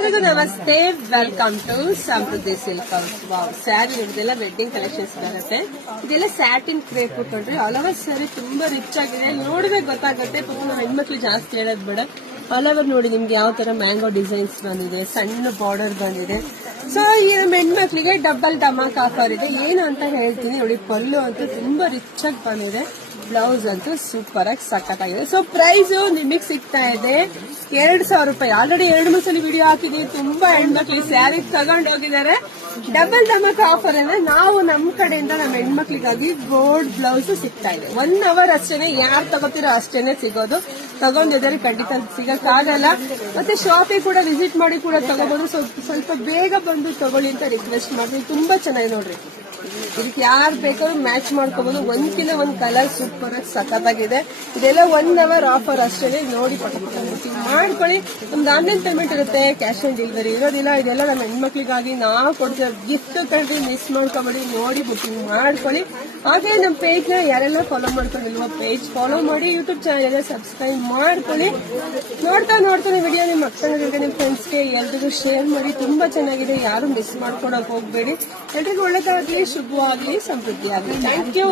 ಎಲ್ರಿಗೂ ನಮಸ್ತೆ, welcome to Samruddhi Silk House. Sari ಇದೆಲ್ಲ ವೆಡ್ಡಿಂಗ್ ಕಲೆಕ್ಷನ್ಸ್ ಬರುತ್ತೆ. ಇದೆಲ್ಲ ಸ್ಯಾಟಿನ್ ಕ್ರೇಪ್ ಕೊಟ್ರಿ ಆಲ್ ಓವರ್ ಸ್ಯಾರಿ ತುಂಬಾ ರಿಚ್ ಆಗಿದೆ. ನೋಡಿದ್ರೆ ಗೊತ್ತಾಗುತ್ತೆ. ಪಾಪ ನಾವು ಹೆಣ್ಮಕ್ಳು ಜಾಸ್ತಿ ಹೇಳೋದ್ ಬೇಡ. ಆಲ್ ಓವರ್ ನೋಡಿ ನಿಮ್ಗೆ ಯಾವ ತರ ಮ್ಯಾಂಗೋ ಡಿಸೈನ್ಸ್ ಬಂದಿದೆ, ಸಣ್ಣ ಬಾರ್ಡರ್ ಬಂದಿದೆ. ಸೊ ಈ ನಮ್ಮ ಹೆಣ್ಮಕ್ಳಿಗೆ ಡಬಲ್ ಧಮಾಕ್ ಆಫರ್ ಇದೆ. ಏನು ಅಂತ ಹೇಳ್ತೀನಿ ನೋಡಿ. ಪಲ್ಲು ಅಂತೂ ತುಂಬಾ ರಿಚ್ ಆಗಿ ಬಂದಿದೆ. ಬ್ಲೌಸ್ ಅಂತೂ ಸೂಪರ್ ಆಗಿ ಸಖತ್ತಾಗಿದೆ. ಸೊ ಪ್ರೈಸ್ ನಿಮಗೆ ಸಿಗ್ತಾ ಇದೆ 2,000 ರೂಪಾಯಿ. ಆಲ್ರೆಡಿ 2-3 ಸಲ ವಿಡಿಯೋ ಹಾಕಿದೀವಿ. ತುಂಬಾ ಹೆಣ್ಮಕ್ಳಿಗೆ ಸ್ಯಾರಿ ತಗೊಂಡು ಹೋಗಿದ್ದಾರೆ. ಡಬಲ್ ಧಮಾಕ್ ಆಫರ್ ಅಂದ್ರೆ ನಾವು ನಮ್ಮ ಕಡೆಯಿಂದ ನಮ್ಮ ಹೆಣ್ಮಕ್ಳಿಗಾಗಿ ಗೋಲ್ಡ್ ಬ್ಲೌಸ್ ಸಿಗ್ತಾ ಇದೆ. 1 ಅವರ್ ಅಷ್ಟೇನೆ. ಯಾರು ತಗೋತಿರೋ ಅಷ್ಟೇನೆ ಸಿಗೋದು. ತಗೊಂಡಿದ್ದಾರೆ ಖಂಡಿತ ಸಿಗಕ್ಕಾಗಲ್ಲ. ಮತ್ತೆ ಶಾಪಿಗೆ ಕೂಡ ವಿಸಿಟ್ ಮಾಡಿ ಕೂಡ ತಗೋಬಹುದು. ಸ್ವಲ್ಪ ಬೇಗ ಬಂದು ತಗೊಳ್ಳಿ ಅಂತ ರಿಕ್ವೆಸ್ಟ್ ಮಾಡ್ತೀನಿ. ತುಂಬಾ ಚೆನ್ನಾಗಿ ನೋಡ್ರಿ. ಇದಕ್ಕೆ ಯಾರು ಬೇಕಾದ್ರೂ ಮ್ಯಾಚ್ ಮಾಡ್ಕೋಬಹುದು. ಒಂದ್ಕಿಂತ ಒಂದ್ ಕಲರ್ ಸೂಪರ್ ಆಗಿ ಸಖತ್ತಾಗಿದೆ. ಇದೆಲ್ಲ 1 ಅವರ್ ಆಫರ್ ಅಷ್ಟೇ. ನೋಡಿ ಪಟ ಬುಕಿಂಗ್ ಮಾಡ್ಕೊಳ್ಳಿ. ನಮ್ದು ಆನ್ಲೈನ್ ಪೇಮೆಂಟ್ ಇರುತ್ತೆ, ಕ್ಯಾಶ್ ಆನ್ ಡೆಲಿವರಿ ಇರೋದಿಲ್ಲ. ಇದೆಲ್ಲ ನಮ್ಮ ಹೆಣ್ಮಕ್ಳಿಗಾಗಿ ನಾವು ಕೊಡ್ತೀವಿ ಗಿಫ್ಟ್. ಕಂಡ್ರಿ ಮಿಸ್ ಮಾಡ್ಕೊಬೇಡಿ. ನೋಡಿ ಬುಕಿಂಗ್ ಮಾಡ್ಕೊಳ್ಳಿ. ಹಾಗೆ ನಮ್ಮ ಪೇಜ್ ನ ಯಾರೆಲ್ಲ ಫಾಲೋ ಮಾಡ್ಕೊಂಡಿಲ್ವೋ ಪೇಜ್ ಫಾಲೋ ಮಾಡಿ. ಯೂಟ್ಯೂಬ್ ಚಾನಲ್ ಎಲ್ಲ ಸಬ್ಸ್ಕ್ರೈಬ್ ಮಾಡ್ಕೊಳ್ಳಿ. ನೋಡ್ತಾ ವಿಡಿಯೋ ನಿಮ್ಮ ಮಕ್ಕಳಿಗೆ ನಿಮ್ಮ ಫ್ರೆಂಡ್ಸ್ಗೆ ಎಲ್ರಿಗೂ ಶೇರ್ ಮಾಡಿ. ತುಂಬಾ ಚೆನ್ನಾಗಿದೆ. ಯಾರು ಮಿಸ್ ಮಾಡ್ಕೊಳಕ್ ಹೋಗ್ಬೇಡಿ. ಎಲ್ರಿಗೂ ಒಳ್ಳೆದಾಗ್ಲಿ, ಶುಭವಾಗ್ಲಿ, ಸಮೃದ್ಧಿ ಆಗ್ಲಿ. Thank you.